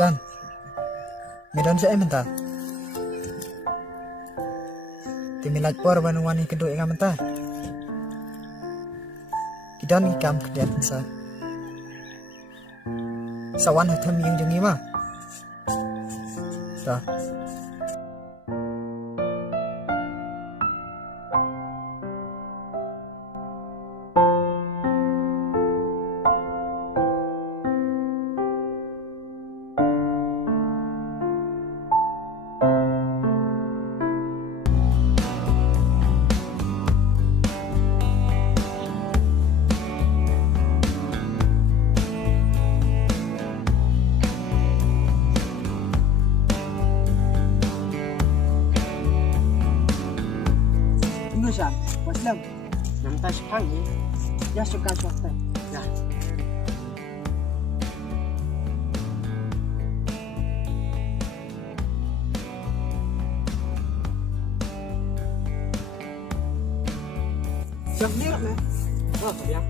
Chan, medan saya mentah. Timilat por banuan kedua yang mentah. Kidan ikam kedian sa. Sawan hatam yang jengi mah. Dah. Indonesia, Muslim, nampak sepangi, ya suka suka, ya. Siap dia, meh. Oh, siap.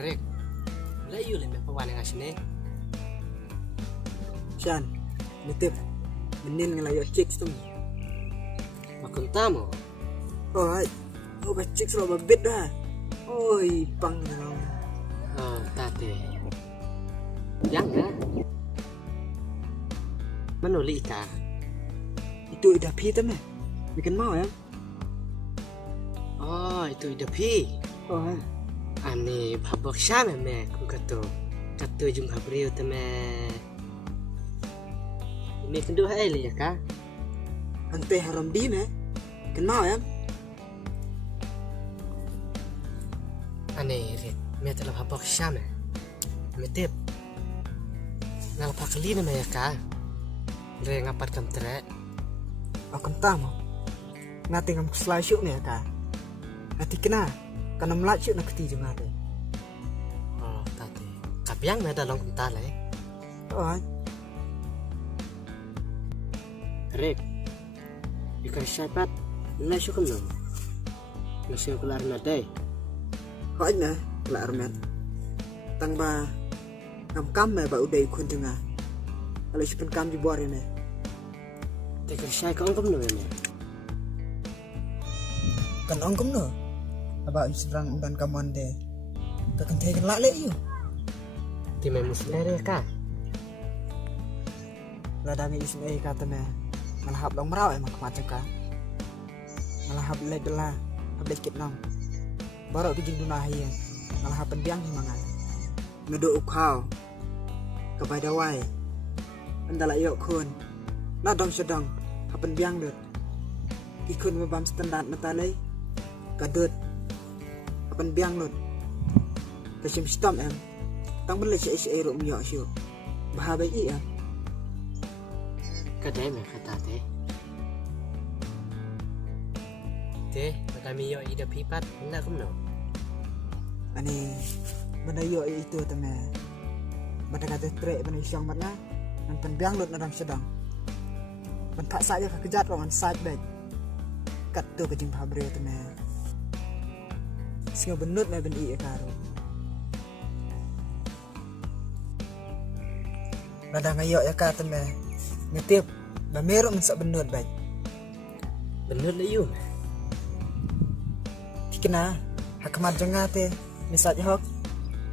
Rick, layu le me pawan nga sini. Chan, nitip, menin ngelayo chicks tu. Makuntamo. Oh, ay, oh, chicks lo babit dah. Oi, pang na. Oh, tate. Yang na. Manuli ka. Itu ida pi tu meh. Bikin mau ya? Oh, itu ida pi. Oh, ay. Ani babak siya me ku kato. Kato jung habriu te me. Ini kendu hai le ya ka? Ante haram di meh. Bikin mau ya? Ani Rick, me telah babak siya me. Metip. Ngal pakali na me ya ka? Re ngapat kam tre. Aku tahu. Ngati ngam keslasyuk ni ka. Ngati kena. Kana melasyuk nak keti jung ate. Oh, tate. Kapiang me dalong kentale. Oh, ay. Rick, ikan syapat, nasi kumno. Nasi kelar nadai. Kau na, la armet. Tang ba ngam kam me ba udai kun junga. Kalau sipen kam di buar ini. Tekan syai kau kumno ne. Kan ongkom no. Aba israng undan kaman de. Takan tekan la le yu. Time muslere ka. La dami isim e kata me. Ngalahap dong merau emang kemacam ka. Ngalahap le dela. Habis kit nong. Baru kijing dunahi. Ngalahap pendiang himangan. Nudu ukau. Kepada wai. Andala yok kun. Na dong sedang. Hapen biang dut. Ikun mabam standar metalai. Kadut. Hapen biang lut. Kesim stom em. Tang beli si ruk miyok syuk. Bahabai i em. Kadai me kata te. Te, madami yo ida pipat, na kumno. Ani badayo itu teme. Badagate trek bani syang matna. Nan penbiang lut nadang sedang. Bentak saja kekejat rongan side bag. Kat tu kejing pabre teme. Singa benut me ben i karo. Badang ayo ya ka teme. Ngetip bamerok mensak benut baik. Bener le yu. Kena hakmat jengate misat hok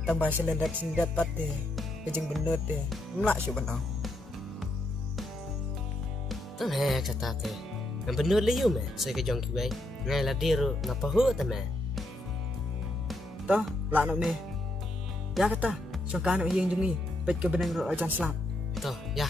tambah selendak sendat pate kejing benut te melak syuk benang. Tam he kata te. Yang bener le yu me, saya ke jong kibai. Ngai la diru ngapa hu te me. Toh lak nok me. Ya kata syangka nok yeng jengi pet ke benang ro ajan slap. Toh, ya.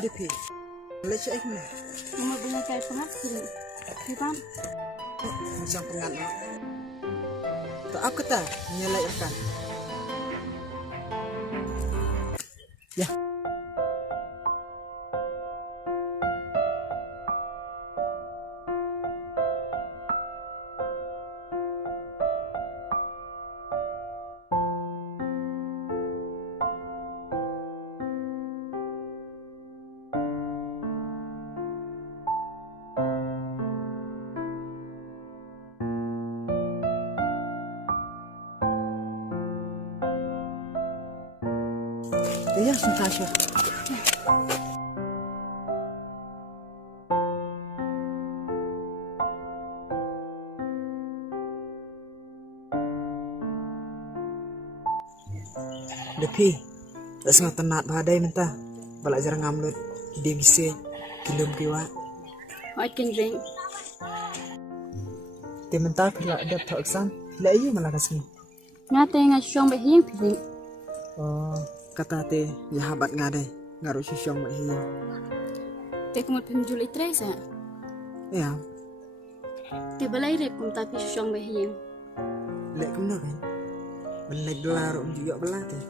di pi. Lek cek mana? Nomor punya kayak pengat sih. Hitam. Macam pengat no. Tak apa kata nyelai akan. Ya. Iya, sebentar Syah. Depi, tak sangat tenat badai mentah. Balak jarang ngamlut, dia bisa kilum kiwa. Hỏi kinh ring. Ti mentah pila ada tak exam. Pila iya malah kasih. Ngate ngai syong be hieng ring. Oh, Kata te, ya habat ngadai, ngaruh sisyong mak hiya. Te kumut pim juli tres ya. Ya, Te balai rep kum tapi syong be hieng. lek kum kan. Belek dolar juga belah te.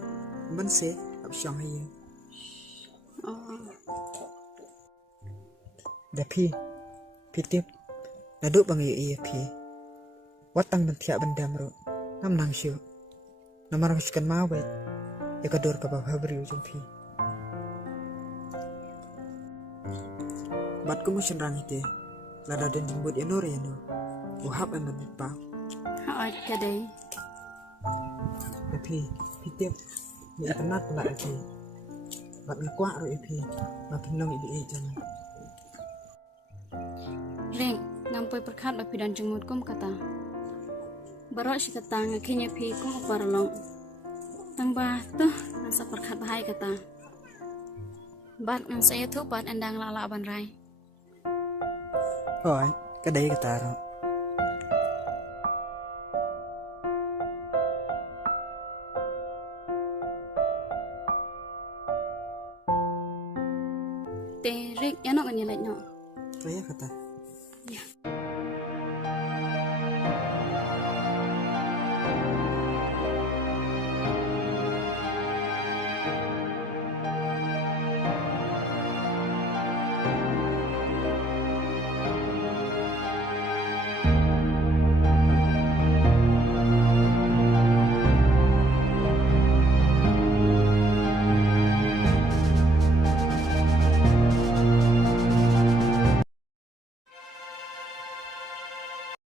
Ben se, ap syong hiya. Oh. dah pi. Pitip. Naduk bang iya pi. Watang bentiak bendam ro. Ngam nang syu. Namar masukkan mawet. Ya kador ka bawah beri ujung pi. Bat ku musin rang ite. Lada dan jembut ya nur ya no. Uhap emang nipa. Hỏi kadai. Dah pi. Pitip. Ni tenat pula pi. Bat ngekuak ro pi. Bat penong ibi jangan. Ring ngampoi perkat ba pidan jengmut kum kata. Barok si kata ngakinya pi kum uparalong. Tang ba tuh nasa perkat bahai kata. Bat nang saya tu bat endang lala ban rai. Oi, kadai kata ro. Te rik yanok nyelek no. Kaya kata.